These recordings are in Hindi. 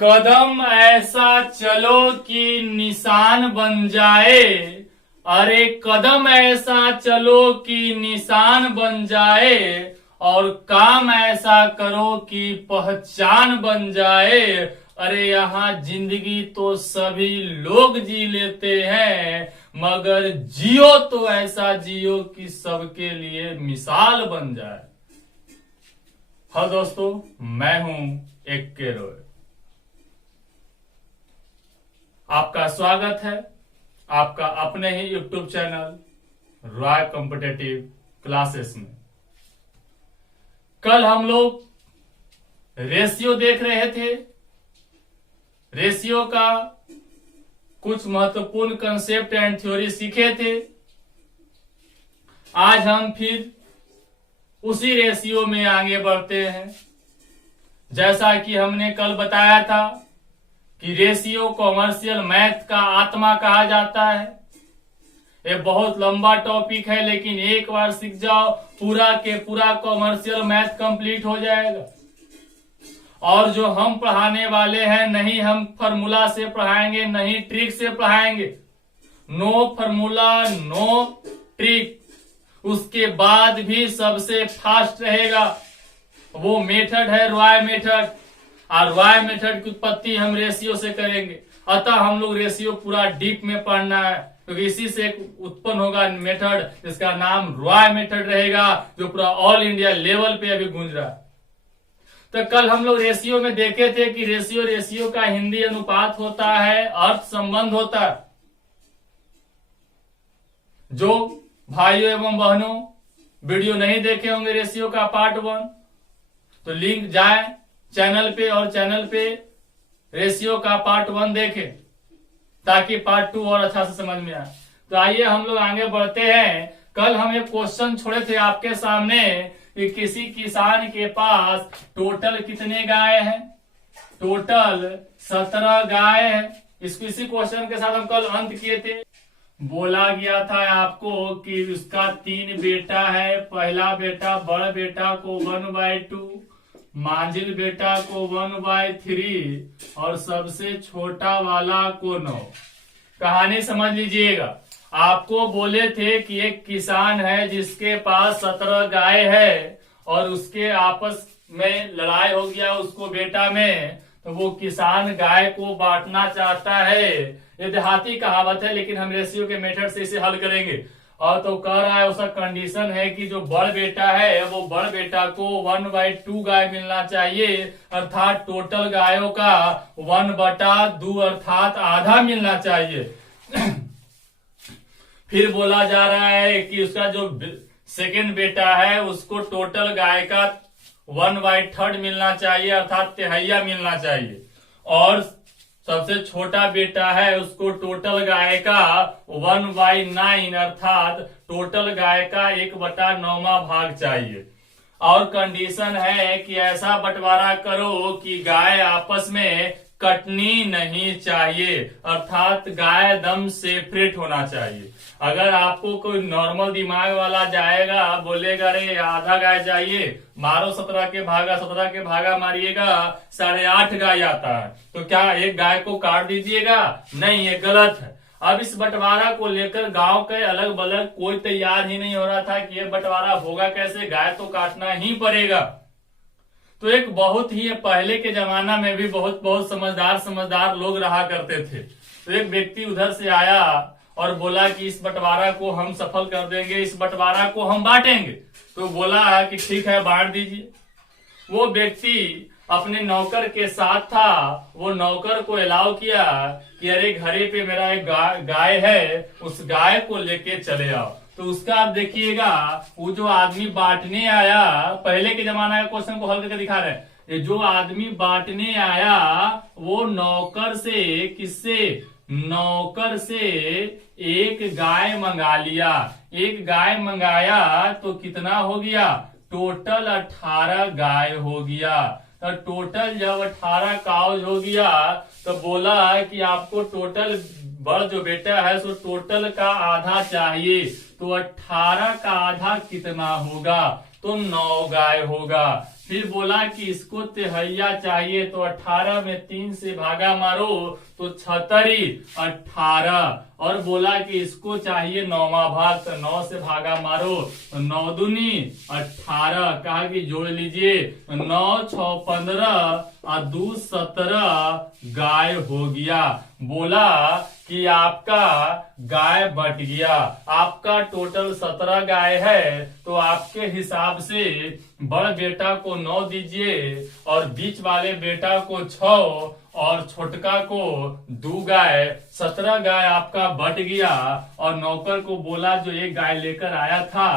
कदम ऐसा चलो कि निशान बन जाए। अरे कदम ऐसा चलो कि निशान बन जाए और काम ऐसा करो कि पहचान बन जाए। अरे यहाँ जिंदगी तो सभी लोग जी लेते हैं, मगर जियो तो ऐसा जियो कि सबके लिए मिसाल बन जाए। हाँ दोस्तों, मैं हूं एक के रॉय। आपका स्वागत है आपका अपने ही YouTube channel Roy competitive classes में। कल हम लोग रेशियो देख रहे थे। रेशियो का कुछ महत्वपूर्ण कंसेप्ट एंड थ्योरी सीखे थे। आज हम फिर उसी रेशियो में आगे बढ़ते हैं। जैसा कि हमने कल बताया था कि रेशियो कॉमर्शियल मैथ का आत्मा कहा जाता है। ये बहुत लंबा टॉपिक है, लेकिन एक बार सीख जाओ पूरा के पूरा कॉमर्शियल मैथ कंप्लीट हो जाएगा। और जो हम पढ़ाने वाले हैं, नहीं हम फॉर्मूला से पढ़ाएंगे, नहीं ट्रिक से पढ़ाएंगे। No formula no trick. उसके बाद भी सबसे फास्ट रहेगा वो मेथड है रॉय मेथड। और रॉय मेथड की उत्पत्ति हम रेशियो से करेंगे। अतः हम लोग रेशियो पूरा डीप में पढ़ना है, क्योंकि इसी से उत्पन्न होगा मेथड जिसका नाम रॉय मेथड रहेगा, जो पूरा ऑल इंडिया लेवल पे अभी गूंज रहा है। तो कल हम लोग रेशियो में देखे थे कि रेशियो का हिंदी अनुपात होता है, अर्थ संबंध होता है। जो भाइयों एवं बहनों वीडियो नहीं देखे होंगे रेशियो का पार्ट 1, तो लिंक जाए चैनल पे और चैनल पे रेशियो का पार्ट 1 देखें, ताकि पार्ट 2 और अच्छा से समझ में आए। तो आइए हम लोग आगे बढ़ते हैं। कल हम एक क्वेश्चन छोड़े थे आपके सामने कि किसी किसान के पास टोटल कितने गाय हैं। टोटल 17 गाय है। इसी क्वेश्चन के साथ हम कल अंत किए थे। बोला गया था आपको कि उसका 3 बेटा है। पहला बेटा बड़ बेटा को 1/2, मांझिल बेटा को 1/3 और सबसे छोटा वाला को 9। कहानी समझ लीजिएगा। आपको बोले थे कि एक किसान है जिसके पास 17 गाय है और उसके आपस में लड़ाई हो गया उसको बेटा में, तो वो किसान गाय को बांटना चाहता है। ये देहाती कहावत है, लेकिन हम रेशियो के मेथड से इसे हल करेंगे। और तो कह रहा है उसका कंडीशन है कि जो बड़ बेटा है वो बड़ बेटा को 1/2 गाय मिलना चाहिए, अर्थात टोटल गायों का 1/2 अर्थात आधा मिलना चाहिए। फिर बोला जा रहा है कि उसका जो सेकंड बेटा है उसको टोटल गाय का 1/3 मिलना चाहिए, अर्थात तिहैया मिलना चाहिए। और सबसे छोटा बेटा है उसको टोटल गाय का 1/9 अर्थात टोटल गाय का 1/9वां भाग चाहिए। और कंडीशन है कि ऐसा बंटवारा करो कि गाय आपस में कटनी नहीं चाहिए, अर्थात गाय दम सेपरेट होना चाहिए। अगर आपको कोई नॉर्मल दिमाग वाला जाएगा, बोलेगा रे आधा गाय चाहिए, मारो 17 के भागा मारिएगा 8.5 गाय आता है, तो क्या एक गाय को काट दीजिएगा? नहीं, ये गलत है। अब इस बंटवारा को लेकर गांव के अलग बलग कोई तैयार ही नहीं हो रहा था कि ये बंटवारा होगा कैसे, गाय तो काटना ही पड़ेगा। तो एक बहुत ही पहले के जमाना में भी बहुत समझदार लोग रहा करते थे। तो एक व्यक्ति उधर से आया और बोला कि इस बंटवारा को हम सफल कर देंगे, इस बंटवारा को हम बांटेंगे। तो बोला कि ठीक है, बांट दीजिए। वो व्यक्ति अपने नौकर के साथ था। वो नौकर को अलाउ किया कि अरे घरे पे मेरा एक गाय है, उस गाय को लेके चले आओ। तो उसका आप देखिएगा, वो जो आदमी बांटने आया, पहले के जमाना के क्वेश्चन को हल करके दिखा रहे हैं। ये जो आदमी बांटने आया वो नौकर से एक गाय मंगा लिया। एक गाय मंगाया तो कितना हो गया? टोटल 18 गाय हो गया। तो टोटल जब 18 काउज हो गया तो बोला कि आपको टोटल बड़ जो बेटा है सो टोटल का आधा चाहिए। तो 18 का आधा कितना होगा? तो 9 गाय होगा। फिर बोला कि इसको तिहैया चाहिए, तो 18 में 3 से भागा मारो तो 76 18। और बोला कि इसको चाहिए 9वां भाग, तो 9 से भागा मारो तो 9 दूनी 18। कहा कि जोड़ लीजिए 9 6 15 और 2 17 गाय हो गया। बोला कि आपका गाय बट गया, आपका टोटल 17 गाय है, तो आपके हिसाब से बड़ बेटा को 9 दीजिए और बीच वाले बेटा को 6 और छोटका को 2 गाय, 17 गाय आपका बट गया। और नौकर को बोला जो एक गाय लेकर आया था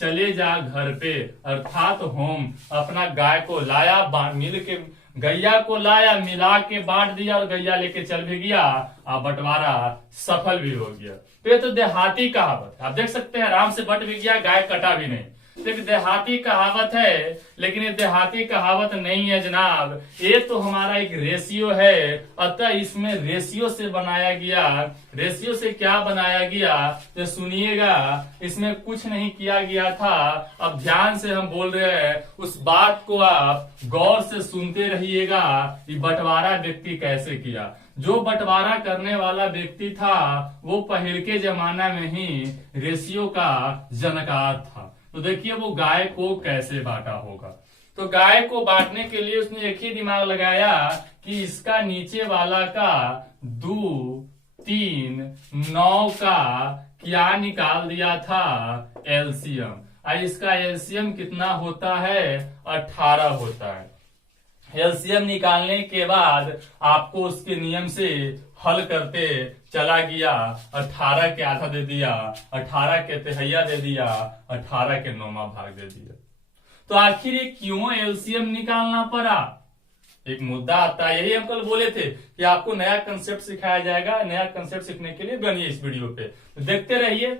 चले जा घर पे, अर्थात होम, अपना गाय को लाया, मिल के गैया को लाया, मिला के बांट दिया और गैया लेके चल भी गया और बंटवारा सफल भी हो गया। तो ये तो देहाती कहावत है, आप देख सकते हैं आराम से बट भी गया, गाय कटा भी नहीं। एक देहाती कहावत है, लेकिन ये देहाती कहावत नहीं है जनाब, ये तो हमारा एक रेशियो है। अतः इसमें रेशियो से बनाया गया। रेशियो से क्या बनाया गया तो सुनिएगा, इसमें कुछ नहीं किया गया था। अब ध्यान से हम बोल रहे हैं, उस बात को आप गौर से सुनते रहिएगा कि बंटवारा व्यक्ति कैसे किया। जो बंटवारा करने वाला व्यक्ति था वो पहले के जमाना में ही रेशियो का जनकार था। तो देखिए वो गाय को कैसे बांटा होगा। तो गाय को बांटने के लिए उसने एक ही दिमाग लगाया कि इसका नीचे वाला का 2 3 9 का क्या निकाल दिया था एलसीएम। इसका एलसीएम कितना होता है 18 होता है। एलसीएम निकालने के बाद आपको उसके नियम से हल करते चला गया, 18 के आधा दे दिया, 18 के तिहैया दे दिया, 18 के 9वां भाग दे दिया। तो आखिर ये क्यों एलसीएम निकालना पड़ा, एक मुद्दा आता है। यही हम कल बोले थे कि आपको नया कंसेप्ट सिखाया जाएगा। नया कंसेप्ट सीखने के लिए बनिए इस वीडियो पे, तो देखते रहिए।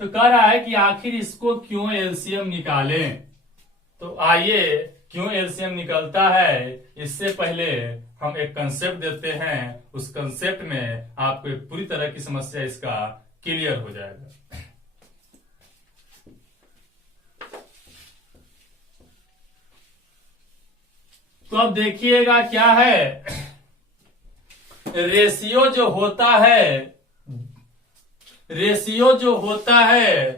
तो कह रहा है कि आखिर इसको क्यों एलसीएम निकालें। तो आइए क्यों एलसीएम निकलता है, इससे पहले हम एक कंसेप्ट देते हैं। उस कंसेप्ट में आपको एक पूरी तरह की समस्या इसका क्लियर हो जाएगा। तो अब देखिएगा क्या है, रेशियो जो होता है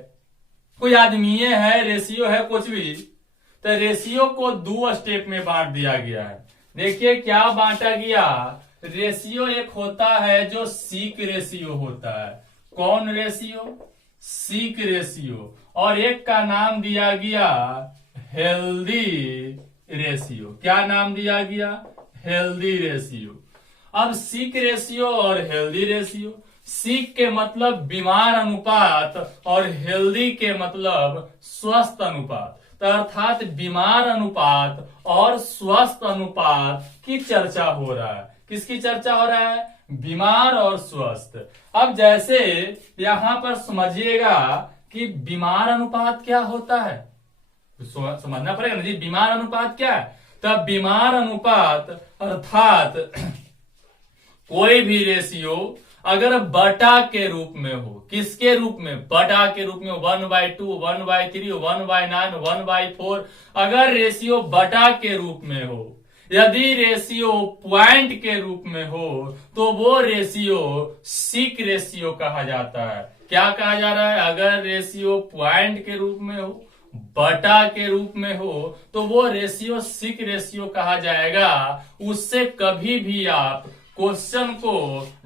कोई आदमी है, रेशियो है कुछ भी, तो रेशियो को 2 स्टेप में बांट दिया गया है। देखिए क्या बांटा गया, रेशियो एक होता है जो सीक रेशियो होता है। कौन रेशियो, सीक रेशियो। और एक का नाम दिया गया हेल्दी रेशियो। क्या नाम दिया गया, हेल्दी रेशियो। अब सीक रेशियो और हेल्दी रेशियो, सीक के मतलब बीमार अनुपात और हेल्दी के मतलब स्वस्थ अनुपात। तो अर्थात बीमार अनुपात और स्वस्थ अनुपात की चर्चा हो रहा है। किसकी चर्चा हो रहा है, बीमार और स्वस्थ। अब जैसे यहां पर समझिएगा कि बीमार अनुपात क्या होता है, समझना पड़ेगा ना जी। बीमार अनुपात क्या है, तब बीमार अनुपात अर्थात कोई भी रेशियो अगर बटा के रूप में हो, किसके रूप में, बटा के रूप में, 1/2, 1/3, 1/9, 1/4, अगर रेशियो बटा के रूप में हो, यदि रेशियो पॉइंट के रूप में हो, तो वो रेशियो सीक रेशियो कहा जाता है। क्या कहा जा रहा है, अगर रेशियो पॉइंट के रूप में हो, बटा के रूप में हो, तो वो रेशियो सीक रेशियो कहा जाएगा। उससे कभी भी आप क्वेश्चन को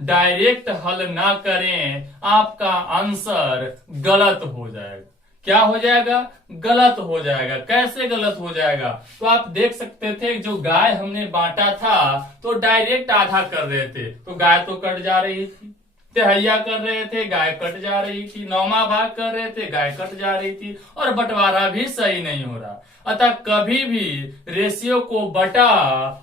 डायरेक्ट हल ना करें, आपका आंसर गलत हो जाएगा। क्या हो जाएगा, गलत हो जाएगा। कैसे गलत हो जाएगा, तो आप देख सकते थे जो गाय हमने बांटा था तो डायरेक्ट आधा कर रहे थे, तो गाय तो कट जा रही थी। तिहैया कर रहे थे, गाय कट जा रही थी। 9वां भाग कर रहे थे, गाय कट जा रही थी। और बंटवारा भी सही नहीं हो रहा। अतः कभी भी रेशियो को बटा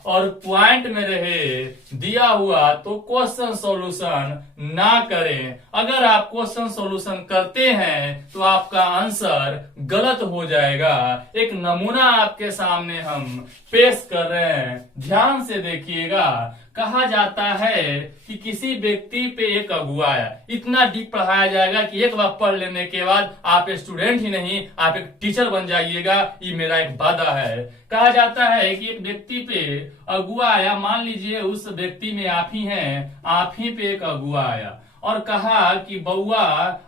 और पॉइंट में रहे दिया हुआ तो क्वेश्चन सॉल्यूशन ना करें। अगर आप क्वेश्चन सॉल्यूशन करते हैं तो आपका आंसर गलत हो जाएगा। एक नमूना आपके सामने हम पेश कर रहे हैं, ध्यान से देखिएगा। कहा जाता है कि किसी व्यक्ति पे एक अगुआ है, इतना डीप पढ़ाया जाएगा कि एक बार पढ़ लेने के बाद आप स्टूडेंट ही नहीं, आप एक टीचर बन जाइएगा। ये मेरा एक वादा है। कहा जाता है कि एक व्यक्ति पे अगुआ आया, मान लीजिए उस व्यक्ति में आप ही हैं, आप ही पे एक अगुआ आया और कहा कि बउआ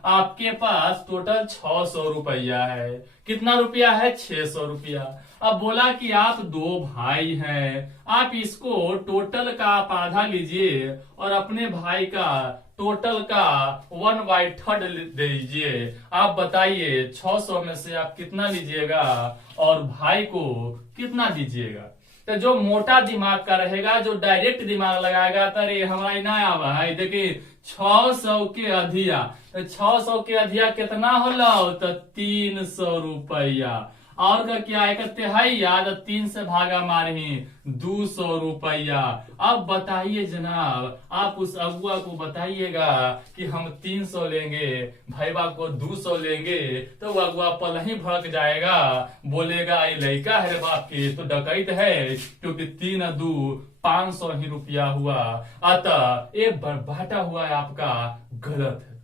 आपके पास टोटल 600 रुपया है। कितना रुपया है? 600 रुपया। अब बोला कि आप 2 भाई हैं, आप इसको टोटल का आप आधा लीजिए और अपने भाई का टोटल का 1/3 दे दीजिए। आप बताइए 600 में से आप कितना लीजिएगा और भाई को कितना दीजिएगा? तो जो मोटा दिमाग का रहेगा, जो डायरेक्ट दिमाग लगाएगा, अरे हमारा ना आवा है, देखिए 600 के अधिया, तो 600 के अधिया कितना होला? तो 300 रुपया। और का क्या है? तिहाइया, 3 से भागा मारही 200 रुपया। अब बताइए जनाब, आप उस अगुआ को बताइएगा कि हम 300 लेंगे, भाईबा को 200 लेंगे, तो वो अगुआ पल ही भड़क जाएगा, बोलेगा ये लड़का है बाप के तो डकैत है, क्योंकि 3 और 2 500 ही रुपया हुआ। अतः एक बांटा हुआ है आपका गलत है।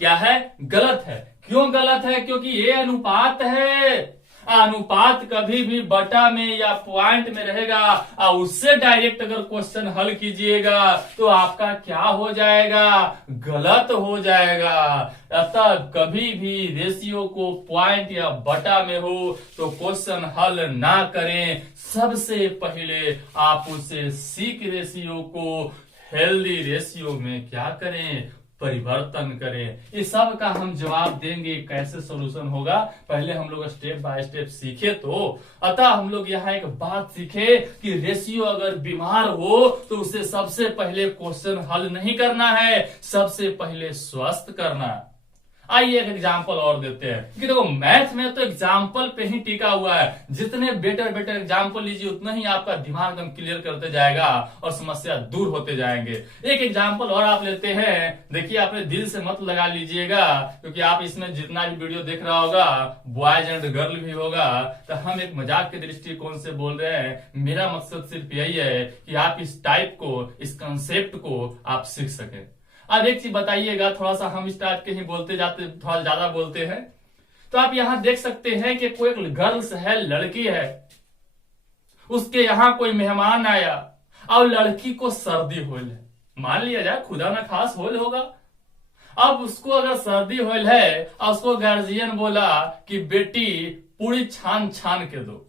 क्या है? गलत है। क्यों गलत है? क्योंकि ये अनुपात है। अनुपात कभी भी बटा में या पॉइंट में रहेगा और उससे डायरेक्ट अगर क्वेश्चन हल कीजिएगा तो आपका क्या हो जाएगा? गलत हो जाएगा। अतः कभी भी रेशियो को पॉइंट या बटा में हो तो क्वेश्चन हल ना करें। सबसे पहले आप उसे सीक रेशियो को हेल्दी रेशियो में क्या करें? परिवर्तन करें। इस सब का हम जवाब देंगे, कैसे सॉल्यूशन होगा पहले हम लोग स्टेप बाय स्टेप सीखे। तो अतः हम लोग यहाँ एक बात सीखे कि रेशियो अगर बीमार हो तो उसे सबसे पहले क्वेश्चन हल नहीं करना है, सबसे पहले स्वस्थ करना है। आइए एक एग्जाम्पल और देते हैं कि देखो मैथ में तो एग्जाम्पल पे ही टिका हुआ है। जितने बेटर बेटर एग्जाम्पल लीजिए उतना ही आपका दिमाग एकदम क्लियर करते जाएगा और समस्या दूर होते जाएंगे। एक एग्जाम्पल और आप लेते हैं, देखिए आपने दिल से मत लगा लीजिएगा क्योंकि आप इसमें जितना भी वीडियो देख रहा होगा बॉयज एंड गर्ल भी होगा, तो हम एक मजाक के दृष्टिकोण से बोल रहे हैं। मेरा मकसद सिर्फ यही है कि आप इस टाइप को, इस कंसेप्ट को आप सीख सकें। अब एक चीज बताइएगा, थोड़ा सा हम इस टाइप के ही बोलते जाते, थोड़ा ज्यादा बोलते हैं, तो आप यहां देख सकते हैं कि कोई गर्ल्स है, लड़की है, उसके यहां कोई मेहमान आया और लड़की को सर्दी होल है, मान लिया जाए खुदा ना खास होल होगा। अब उसको अगर सर्दी होल है और उसको गार्जियन बोला कि बेटी पूरी छान छान के दो,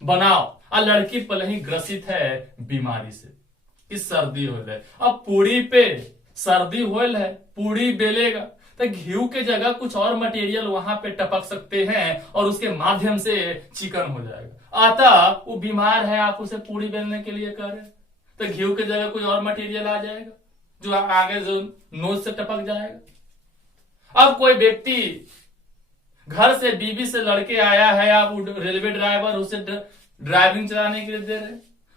बनाओ, और लड़की पहले ही ग्रसित है बीमारी से, इस सर्दी होल है। अब पूरी पे सर्दी होल है, पूरी बेलेगा तो घी के जगह कुछ और मटेरियल वहां पे टपक सकते हैं और उसके माध्यम से चिकन हो जाएगा। आता वो बीमार है, आप उसे पूरी बेलने के लिए कह रहे तो घी के जगह कुछ और मटेरियल आ जाएगा जो आगे जो नोज से टपक जाएगा। अब कोई व्यक्ति घर से बीवी से लड़के आया है, आप रेलवे ड्राइवर उसे ड्राइविंग चलाने के लिए दे रहे,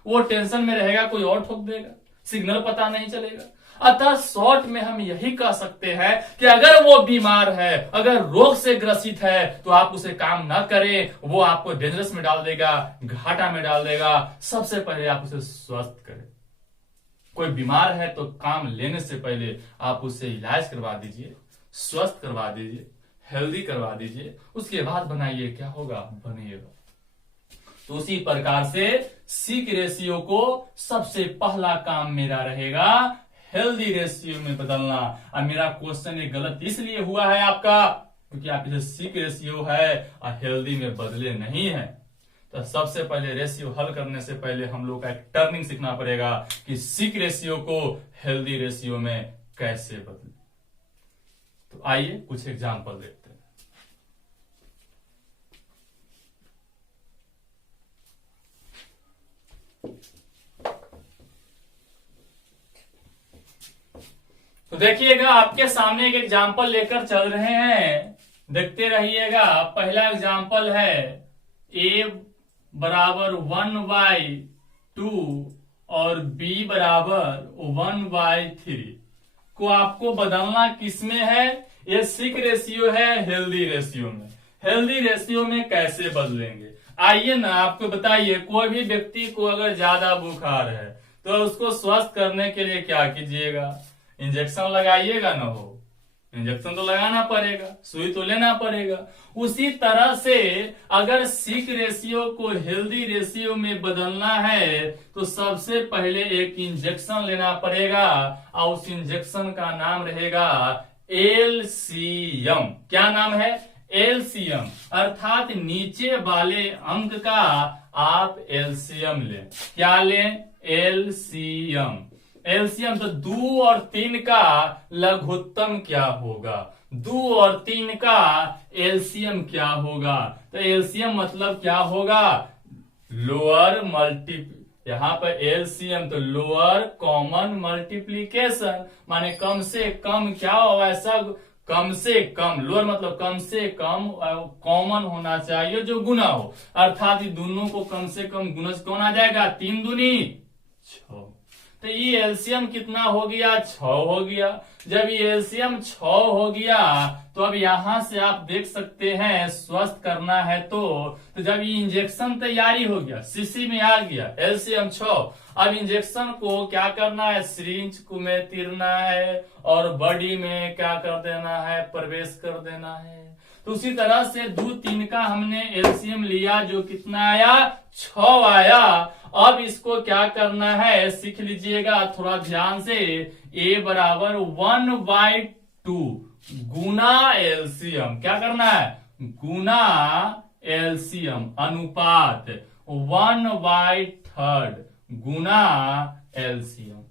वो टेंशन में रहेगा, कोई और ठोक देगा, सिग्नल पता नहीं चलेगा। अतः शॉर्ट में हम यही कह सकते हैं कि अगर वो बीमार है, अगर रोग से ग्रसित है, तो आप उसे काम ना करें, वो आपको डेंजरस में डाल देगा, घाटा में डाल देगा। सबसे पहले आप उसे स्वस्थ करें। कोई बीमार है तो काम लेने से पहले आप उसे इलाज करवा दीजिए, स्वस्थ करवा दीजिए, हेल्दी करवा दीजिए, उसके बाद बनाइए, क्या होगा? बनेगा। तो उसी प्रकार से सीक रेशियो को सबसे पहला काम मेरा रहेगा हेल्दी रेशियो में बदलना। और मेरा क्वेश्चन ये गलत इसलिए हुआ है आपका क्योंकि आप इसे सीक रेशियो है और हेल्दी में बदले नहीं है। तो सबसे पहले रेशियो हल करने से पहले हम लोग का एक टर्निंग सीखना पड़ेगा कि सीक रेशियो को हेल्दी रेशियो में कैसे बदले। तो आइए कुछ एग्जांपल देखते हैं। तो देखिएगा आपके सामने एक एग्जाम्पल लेकर चल रहे हैं, देखते रहिएगा। पहला एग्जाम्पल है a बराबर 1/2 और b बराबर 1/3 को आपको बदलना किसमें है? ये सीक रेशियो है हेल्दी रेशियो में। हेल्दी रेशियो में कैसे बदलेंगे? आइए ना आपको बताइए। कोई भी व्यक्ति को अगर ज्यादा बुखार है तो उसको स्वस्थ करने के लिए क्या कीजिएगा? इंजेक्शन लगाइएगा ना हो, इंजेक्शन तो लगाना पड़ेगा, सुई तो लेना पड़ेगा। उसी तरह से अगर सिक रेशियो को हेल्दी रेशियो में बदलना है तो सबसे पहले एक इंजेक्शन लेना पड़ेगा और उस इंजेक्शन का नाम रहेगा एलसीएम। क्या नाम है? एलसीएम, अर्थात नीचे वाले अंक का आप एलसीएम लें। क्या लें? एलसीएम। एलसीएम तो 2 और 3 का लघुत्तम क्या होगा? 2 और 3 का एलसीएम क्या होगा? तो एलसीएम मतलब क्या होगा? लोअर यहाँ पर एलसीएम तो लोअर कॉमन मल्टीप्लीकेशन, माने कम से कम क्या होगा? ऐसा कम से कम, लोअर मतलब कम से कम, कॉमन होना चाहिए जो गुना हो, अर्थात दोनों को कम से कम गुना से कौन आ जाएगा? 3 दूनी 6। तो ये एलसीएम कितना हो गया? 6 हो गया। जब ये एलसीएम 6 हो गया तो अब यहां से आप देख सकते हैं स्वस्थ करना है तो जब ये इंजेक्शन तैयारी हो गया, शीशी में आ गया एलसीएम 6, अब इंजेक्शन को क्या करना है? सिरिंज को में तीरना है और बॉडी में क्या कर देना है? प्रवेश कर देना है। तो उसी तरह से 2, 3 का हमने एलसीएम लिया जो कितना आया? 6 आया। अब इसको क्या करना है? सीख लीजिएगा थोड़ा ध्यान से। a बराबर 1/2 गुना एलसीएम। क्या करना है? गुना एलसीएम, अनुपात 1/3 गुना एलसीएम।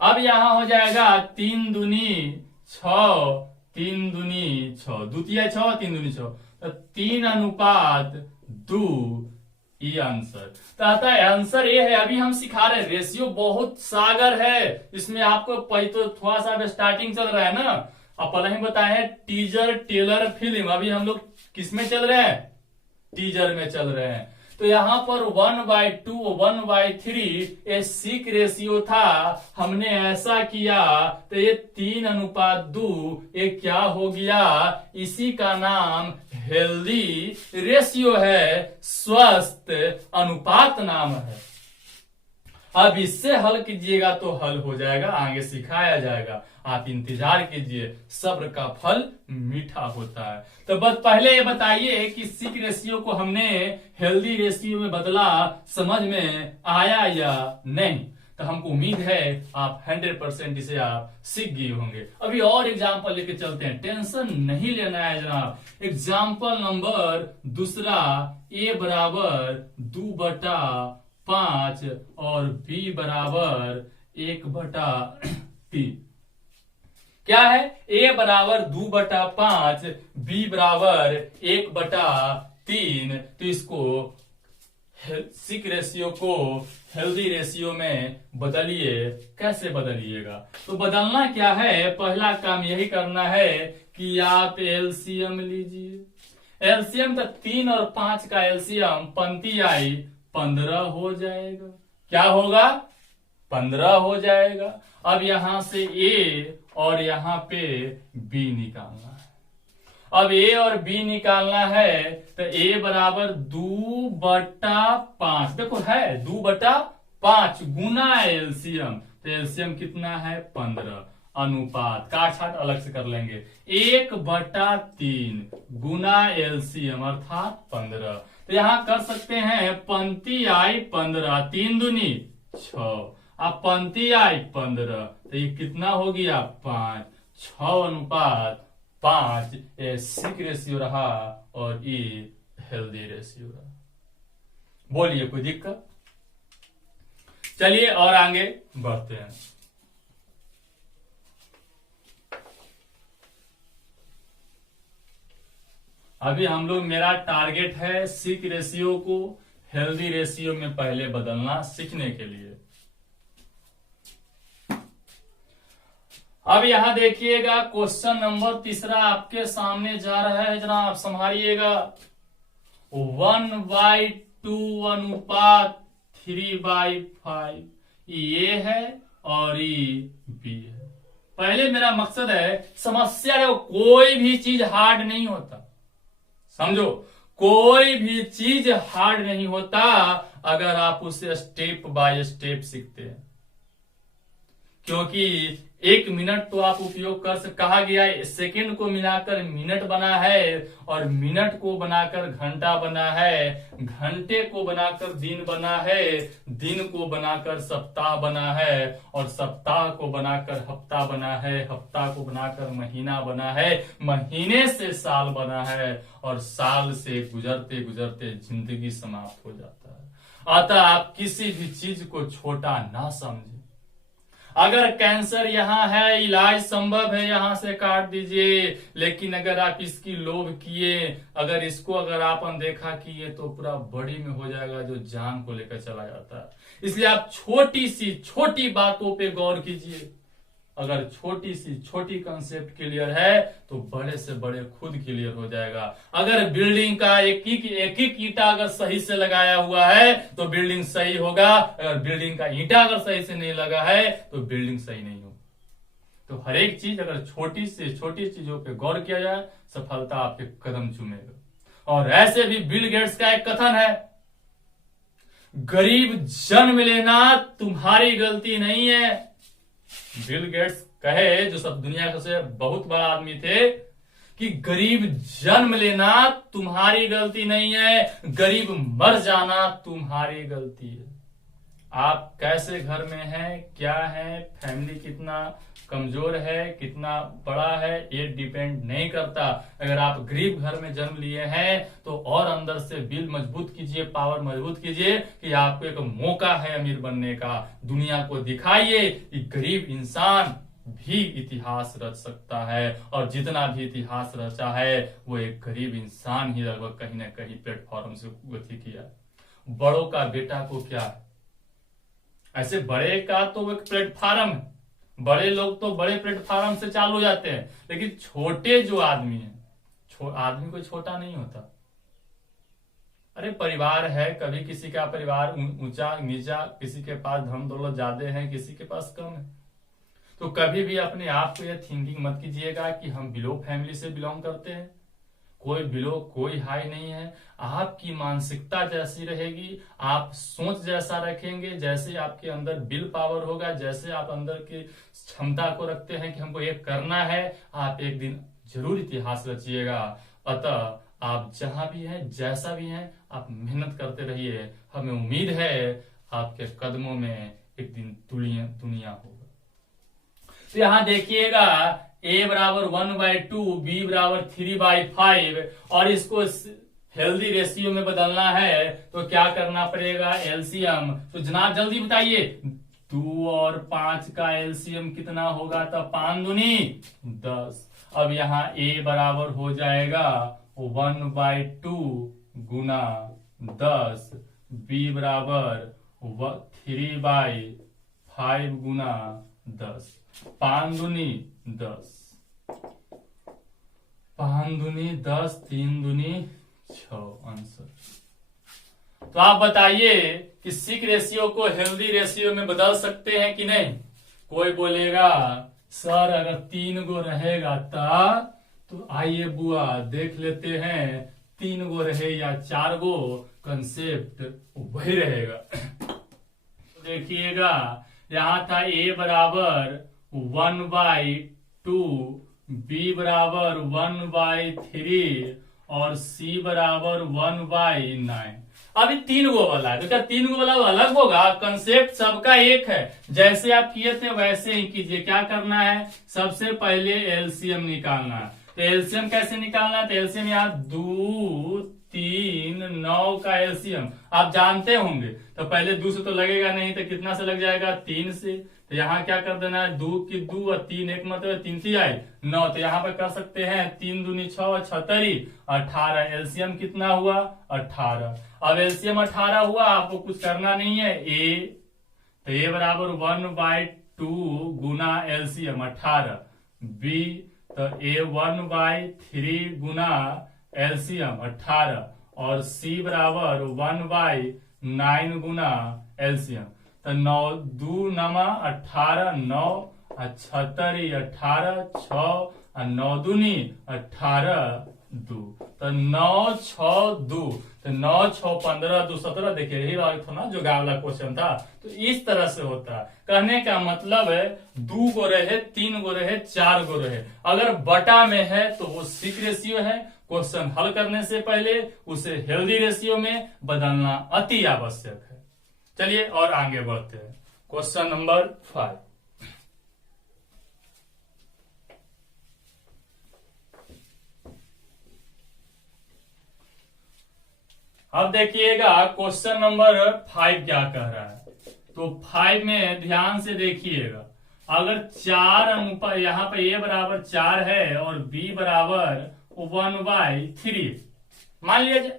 अब यहां हो जाएगा 3 दूनी 6, 3 दूनी 6, द्वितीय 6, 3 दूनी 6, तो 3/2 ये आंसर। तो आता है आंसर ये है। अभी हम सिखा रहे हैं, रेशियो बहुत सागर है इसमें, आपको तो थोड़ा सा स्टार्टिंग चल रहा है ना। अब पहले ही बताए टीजर टेलर फिल्म, अभी हम लोग किस में चल रहे हैं? टीजर में चल रहे हैं। तो यहां पर 1/2 1/3 ये सिक रेशियो था, हमने ऐसा किया तो ये 3/2 ये क्या हो गया? इसी का नाम हेल्दी रेशियो है, स्वस्थ अनुपात नाम है। अब इससे हल कीजिएगा तो हल हो जाएगा, आगे सिखाया जाएगा, आप इंतजार कीजिए, सब्र का फल मीठा होता है। तो बस पहले ये बताइए कि सिक रेशियो को हमने हेल्दी रेशियो में बदला, समझ में आया या नहीं? तो हमको उम्मीद है आप 100% इसे आप सीख गए होंगे। अभी और एग्जाम्पल लेके चलते हैं, टेंशन नहीं लेना है जनाब। एग्जाम्पल नंबर दूसरा, a बराबर 2/5 और b बराबर 1/3। क्या है? a बराबर 2/5, b बराबर 1/3। तो इसको सिक रेशियो को हेल्दी रेशियो में बदलिए। कैसे बदलिएगा? तो बदलना क्या है? पहला काम यही करना है कि आप एलसीएम लीजिए। एलसीएम तो 3 और 5 का एलसीएम 15 हो जाएगा। क्या होगा? 15 हो जाएगा। अब यहां से a और यहां पे b निकालना है। अब a और b निकालना है तो a बराबर 2/5, देखो है 2/5 गुना एलसीएम, तो एलसीएम कितना है? 15, अनुपात काट छाट अलग से कर लेंगे, 1/3 गुना एलसीएम अर्थात 15। तो यहां कर सकते हैं 15 3 दूनी 6, अब 15 तो ये कितना हो गया? 5, 6/5। ये सिक रेशियो रहा और ये हेल्दी रेशियो रहा। बोलिए कोई दिक्कत? चलिए और आगे बढ़ते हैं। अभी हम लोग, मेरा टारगेट है सिक रेशियो को हेल्दी रेशियो में पहले बदलना सीखने के लिए। अब यहां देखिएगा क्वेश्चन नंबर तीसरा आपके सामने जा रहा है, जरा आप संभालिएगा। 1/2 अनुपात 3/5 ये है और ये बी है। पहले मेरा मकसद है समस्या है, कोई भी चीज हार्ड नहीं होता, समझो, कोई भी चीज हार्ड नहीं होता अगर आप उसे स्टेप बाय स्टेप सीखते हैं। क्योंकि 1 मिनट तो आप उपयोग कर कहा गया है, सेकंड को मिलाकर मिनट बना है और मिनट को बनाकर घंटा बना है, घंटे को बनाकर दिन बना है, दिन को बनाकर सप्ताह बना है और सप्ताह को बनाकर हफ्ता बना है, हफ्ता को बनाकर महीना बना है, महीने से साल बना है और साल से गुजरते गुजरते जिंदगी समाप्त हो जाता है। अतः आप किसी भी चीज को छोटा ना समझे। अगर कैंसर यहाँ है, इलाज संभव है, यहां से काट दीजिए, लेकिन अगर आप इसकी लोभ किए, अगर आप अनदेखा किए तो पूरा बड़ी में हो जाएगा जो जान को लेकर चला जाता है। इसलिए आप छोटी सी छोटी बातों पे गौर कीजिए। अगर छोटी सी छोटी कंसेप्ट क्लियर है तो बड़े से बड़े खुद क्लियर हो जाएगा। अगर बिल्डिंग का एक एक ईंटा अगर सही से लगाया हुआ है तो बिल्डिंग सही होगा, अगर बिल्डिंग का ईंटा अगर सही से नहीं लगा है तो बिल्डिंग सही नहीं होगी। तो हर एक चीज अगर छोटी से छोटी चीजों पे गौर किया जाए, सफलता आपके कदम चूमेगा। और ऐसे भी बिल गेट्स का एक कथन है, गरीब जन्म लेना तुम्हारी गलती नहीं है। बिल गेट्स कहे, जो सब दुनिया के सबसे बहुत बड़ा आदमी थे, कि गरीब जन्म लेना तुम्हारी गलती नहीं है, गरीब मर जाना तुम्हारी गलती है। आप कैसे घर में हैं, क्या है, फैमिली कितना कमजोर है, कितना बड़ा है, ये डिपेंड नहीं करता। अगर आप गरीब घर में जन्म लिए हैं तो और अंदर से बिल मजबूत कीजिए, पावर मजबूत कीजिए कि आपको एक मौका है अमीर बनने का। दुनिया को दिखाइए कि गरीब इंसान भी इतिहास रच सकता है और जितना भी इतिहास रचा है वो एक गरीब इंसान ही लगभग कहीं ना कहीं प्लेटफॉर्म से गति किया। बड़ों का बेटा को क्या है, ऐसे बड़े का तो एक प्लेटफॉर्म है, बड़े लोग तो बड़े प्लेटफॉर्म से चालू हो जाते हैं, लेकिन छोटे जो आदमी है, आदमी कोई छोटा नहीं होता। अरे परिवार है, कभी किसी का परिवार ऊंचा नीचा, किसी के पास धन दौलत ज्यादा है, किसी के पास कम है। तो कभी भी अपने आप को यह थिंकिंग मत कीजिएगा कि हम बिलो फैमिली से बिलोंग करते हैं। कोई बिलो कोई हाई नहीं है। आपकी मानसिकता जैसी रहेगी, आप सोच जैसा रखेंगे, जैसे आपके अंदर विल पावर होगा, जैसे आप अंदर की क्षमता को रखते हैं कि हमको ये करना है, आप एक दिन जरूर इतिहास रचिएगा। अतः आप जहां भी हैं, जैसा भी हैं, आप मेहनत करते रहिए। हमें उम्मीद है आपके कदमों में एक दिन दुनिया होगा। तो यहां देखिएगा a बराबर 1/2, b बराबर 3/5 और इसको हेल्दी रेशियो में बदलना है तो क्या करना पड़ेगा, एलसीएम। तो जनाब जल्दी बताइए, 2 और 5 का एलसीएम कितना होगा, तो 5 दूनी 10। अब यहाँ a बराबर हो जाएगा 1/2 गुना 10, b बराबर 3/5 गुना 10, 5 दूनी 10, 5 दूनी 10, 3 दूनी 6 आंसर। तो आप बताइए कि सिक रेशियो को हेल्दी रेशियो में बदल सकते हैं कि नहीं। कोई बोलेगा सर अगर 3 गो रहेगा तो आइए बुआ देख लेते हैं 3 गो रहे या 4 गो, कंसेप्ट वही रहेगा। देखिएगा यहां था a बराबर 1/2, b बराबर 1/3 और c बराबर 1/9। अभी 3 गो वाला है, तो क्या 3 गो वाला अलग होगा, कंसेप्ट सबका एक है। जैसे आप किए थे वैसे ही कीजिए। क्या करना है, सबसे पहले एलसीएम निकालना है। तो एलसीएम कैसे निकालना है, तो एलसीएम यहाँ 2, 3, 9 का एलसीएम आप जानते होंगे। तो पहले 2 से तो लगेगा नहीं, तो कितना से लग जाएगा, 3 से। तो यहाँ क्या कर देना है, 2 की 2 और 3 एक मतलब 3 3 आए 9। तो यहाँ पर कर सकते हैं 3 दूनी 6 और 6 18। एलसीएम कितना हुआ, 18। अब एलसीएम 18 हुआ, आपको कुछ करना नहीं है। तो ए बराबर 1/2 गुना एलसीएम 18, बी तो a 1/3 गुना एलसीएम 18 और c बराबर 1/9 गुना एलसीएम। तो 9 2 नमा 18, 9 76 18 6 और 9 दूनी 18 2। तो 9 6 2, तो 9 6 15 2 17। देखिए यही वाला था ना जो गाय वाला क्वेश्चन था। तो इस तरह से होता है। कहने का मतलब है 2 गो रहे, 3 गो रहे, 4 गो रहे, अगर बटा में है तो वो सिक रेशियो है। क्वेश्चन हल करने से पहले उसे हेल्दी रेशियो में बदलना अति आवश्यक है। चलिए और आगे बढ़ते हैं। Question number 5। अब देखिएगा क्वेश्चन नंबर 5 क्या कह रहा है। तो 5 में ध्यान से देखिएगा, अगर 4 अनुपात यहाँ पे a बराबर 4 है और b बराबर 1/3, मान लिया जाए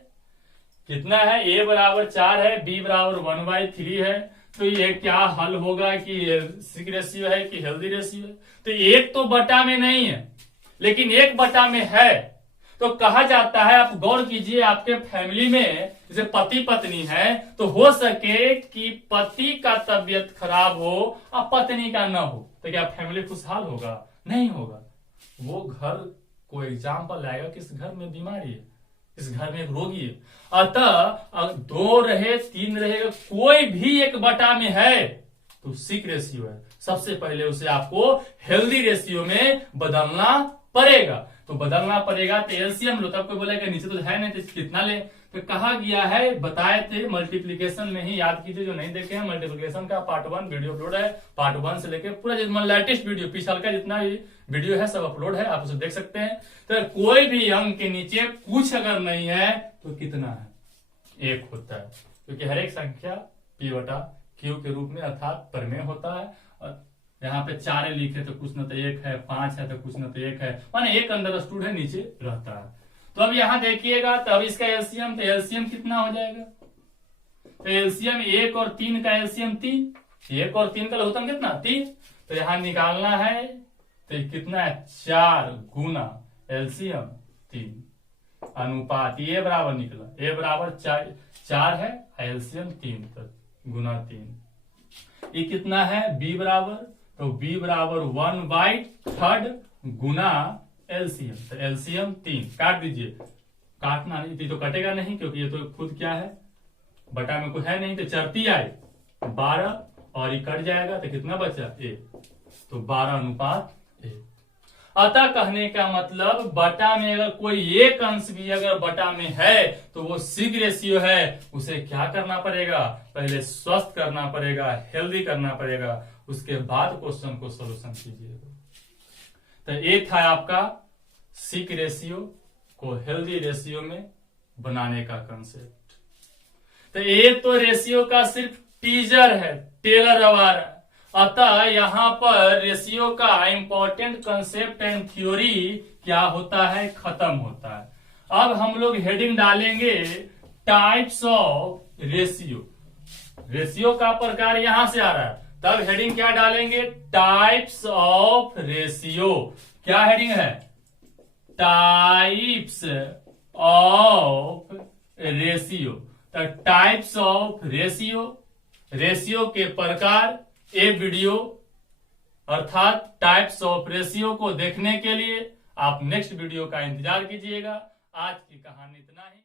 कितना है, a बराबर 4 है, b बराबर 1/3 है। तो ये क्या हल होगा कि सिक रेशियो है कि हेल्दी रेशियो है। तो एक तो बटा में नहीं है लेकिन एक बटा में है। तो कहा जाता है, आप गौर कीजिए, आपके फैमिली में जैसे पति पत्नी है तो हो सके कि पति का तबीयत खराब हो और पत्नी का न हो, तो क्या फैमिली खुशहाल होगा? नहीं होगा। वो घर को एग्जाम्पल लाएगा कि इस घर में बीमारी है, इस घर में एक रोगी है। अतः 2 रहे 3 रहेगा, कोई भी एक बटा में है तो सिक रेशियो है। सबसे पहले उसे आपको हेल्दी रेशियो में बदलना पड़ेगा। तो बदलना पड़ेगा तो एलसीएम लो। तब कोई बोलेगा नीचे तो है नहीं तो कितना ले। तो कहा गया है, बताए थे मल्टीप्लीकेशन में ही, याद कीजिए जो नहीं देखे हैं, मल्टीप्लीकेशन का पार्ट 1 वीडियो अपलोड है। पार्ट 1 से लेकर पूरा जितना लेटेस्ट वीडियो पिछल का जितना भी वीडियो है सब अपलोड है, आप उसे देख सकते हैं। तो कोई भी अंक के नीचे कुछ अगर नहीं है तो कितना है? 1 होता है, क्योंकि हर एक संख्या p/q के रूप में अर्थात प्रमेय होता है। और यहाँ पे 4 लिखे तो कुछ न तो 1 है, 5 है तो कुछ न तो 1 है, माने 1 अंडरस्टूड है, नीचे रहता है। तो अब यहाँ देखिएगा, तो अब इसका एलसीएम, तो एलसीएम कितना हो जाएगा? तो एलसीएम 1 और 3 का एलसीएम 3, 1 और 3 का लघुत्तम कितना? 3। तो यहाँ निकालना है तो कितना है? 4 गुना एलसीएम 3 अनुपात ये बराबर निकला, ए बराबर 4 है, एलसीएम 3 तक गुना 3। ये कितना है? बी बराबर, तो b बराबर 1/3 गुना एलसीएम। तो एलसीएम 3 काट दीजिए, काटना नहीं तो कटेगा नहीं, क्योंकि ये तो खुद क्या है, बटा में कुछ है नहीं। तो चरती आए 12 और ये कट जाएगा तो कितना बचा? 1। तो 12 अनुपात 1। अतः कहने का मतलब बटा में अगर कोई एक अंश भी अगर बटा में है तो वो सिक रेशियो है। उसे क्या करना पड़ेगा? पहले स्वस्थ करना पड़ेगा, हेल्दी करना पड़ेगा, उसके बाद क्वेश्चन को सोल्यूशन कीजिएगा। तो ये था आपका सिक रेशियो को हेल्दी रेशियो में बनाने का कंसेप्ट। तो ये तो रेशियो का सिर्फ टीजर है, टेलर अवार। अतः यहाँ पर रेशियो का इंपॉर्टेंट कंसेप्ट एंड थ्योरी क्या होता है? खत्म होता है। अब हम लोग हेडिंग डालेंगे टाइप्स ऑफ रेशियो। रेशियो का प्रकार यहां से आ रहा है, तब हेडिंग क्या डालेंगे? Types of ratio. क्या हेडिंग है? Types of ratio. तो टाइप्स ऑफ रेशियो, रेशियो के प्रकार, ए वीडियो अर्थात टाइप्स ऑफ रेशियो को देखने के लिए आप नेक्स्ट वीडियो का इंतजार कीजिएगा। आज की कहानी इतना ही।